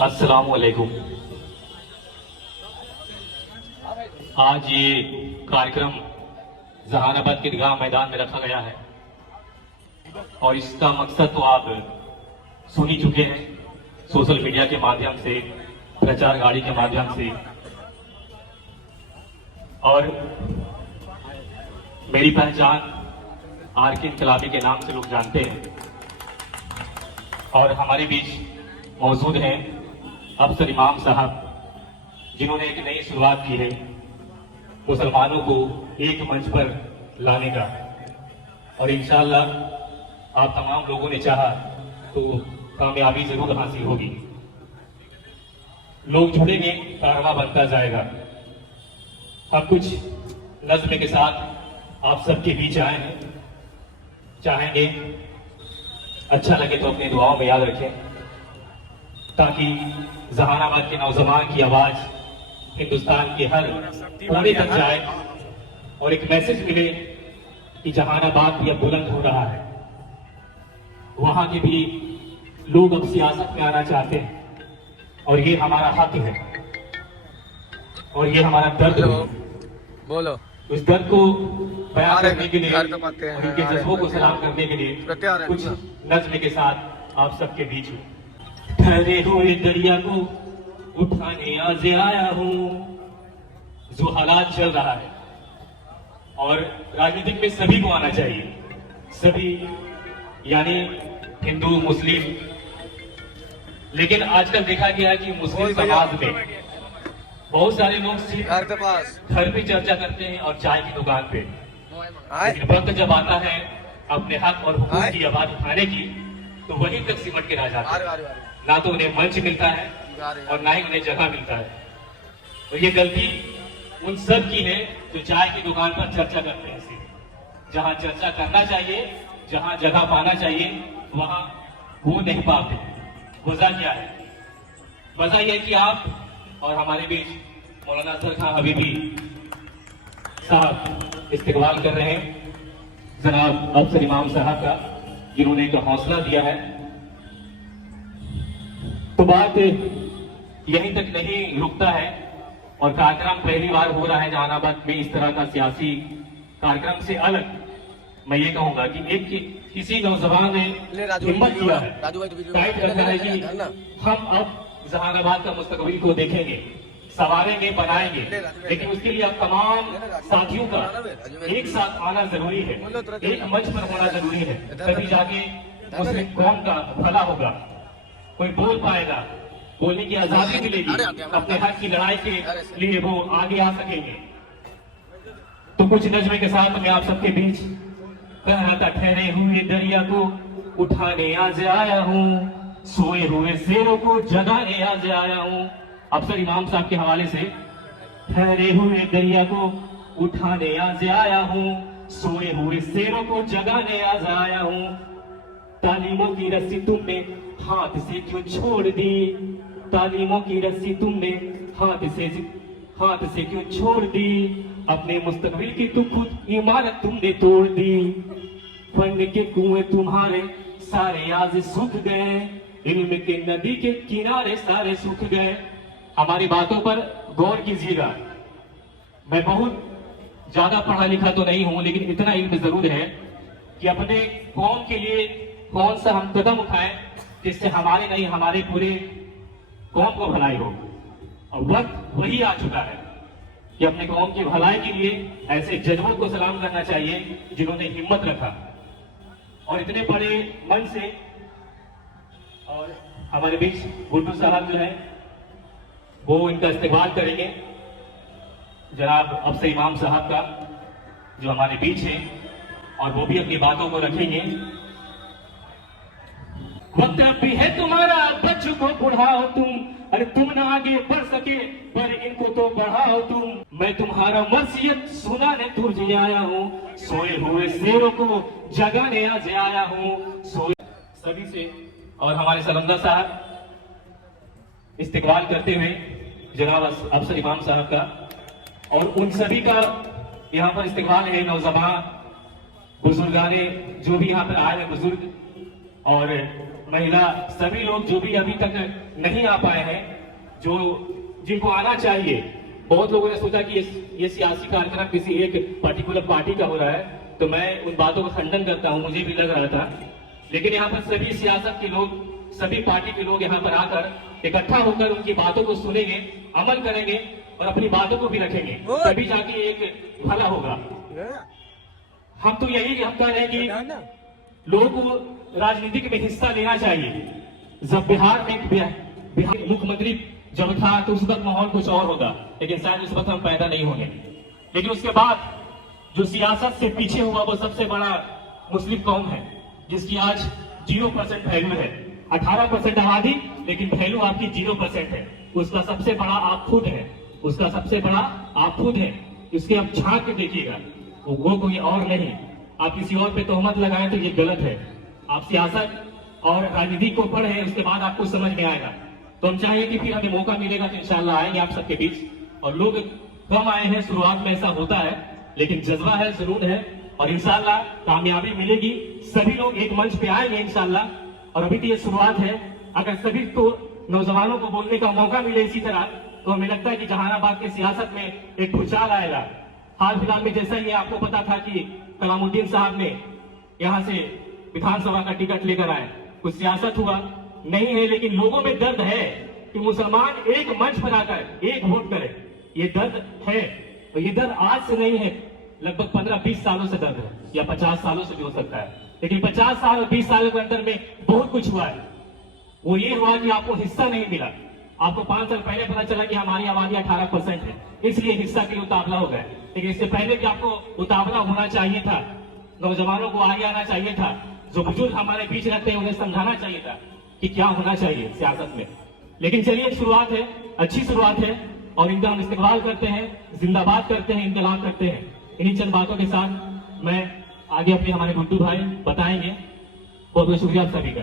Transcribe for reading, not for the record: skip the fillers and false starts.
अस्सलामुअलैकुम। आज ये कार्यक्रम जहानाबाद के ईदगाह मैदान में रखा गया है और इसका मकसद तो आप सुन ही चुके हैं, सोशल मीडिया के माध्यम से, प्रचार गाड़ी के माध्यम से। और मेरी पहचान आर के इनकलाबी के नाम से लोग जानते हैं और हमारे बीच मौजूद हैं अफसर इमाम साहब, जिन्होंने एक नई शुरुआत की है मुसलमानों को एक मंच पर लाने का। और इंशाअल्लाह आप तमाम लोगों ने चाहा तो कामयाबी जरूर हासिल होगी। लोग जुड़ेंगे, कारवां बनता जाएगा। हम कुछ नज़्म के साथ आप सबके बीच आए हैं, चाहेंगे अच्छा लगे तो अपनी दुआओं में याद रखें, ताकि जहानाबाद के नौजवान की आवाज हिंदुस्तान के हर कोने तक जाए और एक मैसेज मिले कि जहानाबाद भी अब बुलंद हो रहा है। वहां के भी लोग अब सियासत में आना चाहते हैं और ये हमारा हक है और ये हमारा दर्द है। बोलो। उस दर्द को बयान करने के लिए और उनके जज्बों को सलाम करने के लिए कुछ नज़्म के साथ आप सबके बीच हूँ। ठहरे हुए दरिया को उठाने आज आया हूँ। जो हालात चल रहा है और राजनीतिक में सभी को आना चाहिए, सभी यानी हिंदू मुस्लिम, लेकिन आजकल देखा गया है कि मुस्लिम समाज में बहुत सारे लोग सिर्फ घर पे चर्चा करते हैं और चाय की दुकान पे, लेकिन वक्त जब आता है अपने हक और हुकूक की आवाज उठाने की तो वहीं तक सिमट के रह जाते हैं। ना तो उन्हें मंच मिलता है और ना ही उन्हें जगह मिलता है। और ये गलती उन सब की है जो चाय की दुकान पर चर्चा करते हैं। जहां चर्चा करना चाहिए, जहां जगह पाना चाहिए, वहां वो नहीं पाते। वजह क्या है? वजह यह कि आप और हमारे बीच मौलाना असगर खां हबीबी साहब इस्तेकबाल कर रहे हैं जनाब अफसर इमाम साहब का, जिन्होंने एक हौसला दिया है। तो बात यहीं तक नहीं रुकता है और कार्यक्रम पहली बार हो रहा है जहानाबाद में इस तरह का सियासी कार्यक्रम से अलग। मैं ये कहूंगा कि एक किसी नौजवान ने हिम्मत किया है, टाइट रखा है कि हम अब जहानाबाद का मुस्तकबिल को देखेंगे, संवारेंगे, बनाएंगे, लेकिन उसके लिए अब तमाम साथियों का एक साथ आना जरूरी है, एक मंच पर होना जरूरी है। तभी जाके मुस्लिम कौम का भला होगा, कोई बोल पाएगा, बोलने की आजादी मिलेगी, अपने हक की लड़ाई के लिए वो आगे आ सकेंगे। तो कुछ नज़्म के साथ मैं आप सबके बीच कह रहा था, ठहरे हुए दरिया को उठाने आज आया हूँ, सोए हुए शेरों को जगाने आज आया हूँ। अफसर इमाम साहब के हवाले से, ठहरे हुए दरिया को उठाने आज आया हूँ, सोए हुए शेरों को जगाने आज आया हूँ। तालीमों की रस्सी तुमने हाथ से क्यों छोड़ दी, तालीमों की रस्सी तुमने हाथ से क्यों छोड़ दी, अपने मुस्तकबिल की तो खुद इमारत तुमने तोड़ दी। फन के कुएं तुम्हारे सारे आज सूख गए, इल्म के नदी के किनारे सारे सूख गए। हमारी बातों पर गौर कीजिएगा। मैं बहुत ज्यादा पढ़ा लिखा तो नहीं हूं, लेकिन इतना इल्म जरूर है कि अपने कौम के लिए कौन सा हम कदम उठाएं जिससे हमारे नहीं हमारे पूरे कौम को भलाई हो। और वक्त वही आ चुका है कि अपने कौम की भलाई के लिए ऐसे जज्बों को सलाम करना चाहिए जिन्होंने हिम्मत रखा और इतने बड़े मन से। और हमारे बीच गुड्डू साहब जो है वो इनका इस्तेमाल करेंगे, जनाब अफसर इमाम साहब का जो हमारे बीच है, और वो भी अपनी बातों को रखेंगे। वक्त अब भी है तुम्हारा, बच्चों को बढ़ाओ तुम, अरे तुम ना आगे बढ़ सके पर इनको तो बढ़ाओ तुम। मैं तुम्हारा मसीहत सुनाने तुझे आया हूँ, सोए हुए शेरों को जगाने आज आया हूँ। सभी से और हमारे सलंदा साहब इस्तेकबाल करते हुए जनाब अफसर इमाम साहब का, और उन सभी का यहाँ पर इस्तेकबाल है। नौजवान बुजुर्गाने जो भी यहाँ पर आए हैं बुजुर्ग, और महिला, सभी लोग जो भी अभी तक नहीं आ पाए हैं, जो जिनको आना चाहिए। बहुत लोगों ने सोचा कि ये सियासी कार्यक्रम किसी एक पर्टिकुलर पार्टी का हो रहा है, तो मैं उन बातों का खंडन करता हूं, मुझे भी लग रहा था। लेकिन यहाँ पर सभी सियासत के लोग, सभी पार्टी के लोग यहाँ पर आकर इकट्ठा होकर उनकी बातों को सुनेंगे, अमल करेंगे और अपनी बातों को भी रखेंगे, तभी जाके एक भला होगा। हम तो यही हम कह रहे हैं कि लोगों को राजनीति में हिस्सा लेना चाहिए। जब बिहार मुख्यमंत्री जब था तो उस वक्त माहौल कुछ और होगा, लेकिन शायद उस वक्त हम पैदा नहीं होंगे। लेकिन उसके बाद जो सियासत से पीछे हुआ वो सबसे बड़ा मुस्लिम कौम है, जिसकी आज 0% वैल्यू है। 18% आबादी, लेकिन वैल्यू आपकी 0% है। उसका सबसे बड़ा आप खुद है, उसका सबसे बड़ा आप खुद है। इसके आप झांक के देखिएगा, वो कोई और नहीं। आप किसी और पे तोहमत लगाएं तो ये गलत है। आप सियासत और राजनीति को पढ़े, उसके बाद आपको समझ में आएगा। तो हम चाहेंगे कि फिर हमें मौका मिलेगा तो इंशाल्लाह आएंगे आप सबके बीच। और लोग कम आए हैं, शुरुआत में ऐसा होता है, लेकिन जज्बा है, जुनून है और इंशाल्लाह कामयाबी मिलेगी। सभी लोग एक मंच पे आएंगे इंशाल्लाह। और अभी तो ये शुरुआत है। अगर सभी को नौजवानों को बोलने का मौका मिले इसी तरह, तो हमें लगता है कि जहानाबाद की सियासत में एक भूचाल आएगा। हाल फिलहाल में जैसा ये आपको पता था कि कलामुद्दीन साहब ने यहाँ से विधानसभा का टिकट लेकर आए, कुछ सियासत हुआ नहीं है, लेकिन लोगों में दर्द है कि मुसलमान एक मंच पर आकर एक वोट करे। ये दर्द है और ये दर्द आज से नहीं है, लगभग 15-20 सालों से दर्द है, या 50 सालों से भी हो सकता है। लेकिन 50 साल और 20 सालों के अंदर में बहुत कुछ हुआ है। वो ये हुआ कि आपको हिस्सा नहीं मिला। आपको 5 साल पहले पता चला कि हमारी आबादी 18% है, इसलिए हिस्सा के लिए उतावला हो गए। लेकिन इससे पहले कि आपको उतावला होना चाहिए था, नौजवानों को आगे आना चाहिए था, जो बुजुर्ग हमारे बीच रहते हैं उन्हें समझाना चाहिए था कि क्या होना चाहिए सियासत में। लेकिन चलिए, एक शुरुआत है, अच्छी शुरुआत है और इनका हम इस्तेमाल करते हैं, जिंदाबाद करते हैं, इंकलाब करते हैं। इन्हीं चंद बातों के साथ मैं आगे अपने हमारे गुड्डू भाई बताएंगे। बहुत बहुत शुक्रिया आप सभी का।